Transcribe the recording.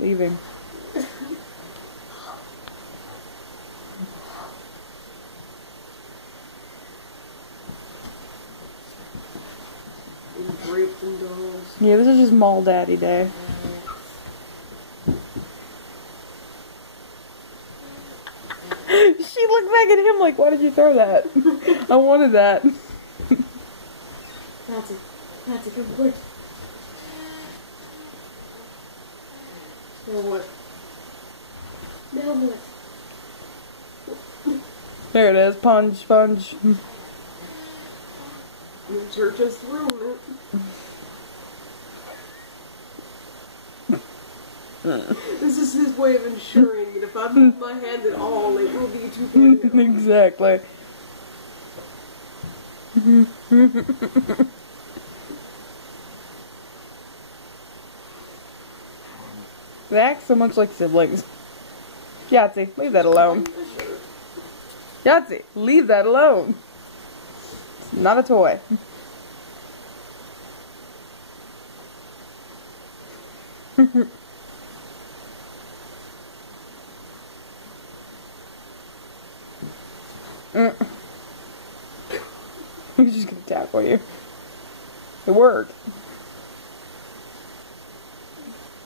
leaving. Yeah, this is just Mall Daddy Day. She looked back at him like, why did you throw that? I wanted that. That's a good word. Now what? Now what? There it is. Punch, punch. You're just ruined it. This is his way of ensuring that if I move my hand at all, it will be too big. Exactly. They act so much like siblings. Yahtzee, leave that alone. Yahtzee, leave that alone. It's not a toy. He's just gonna tackle you. It worked.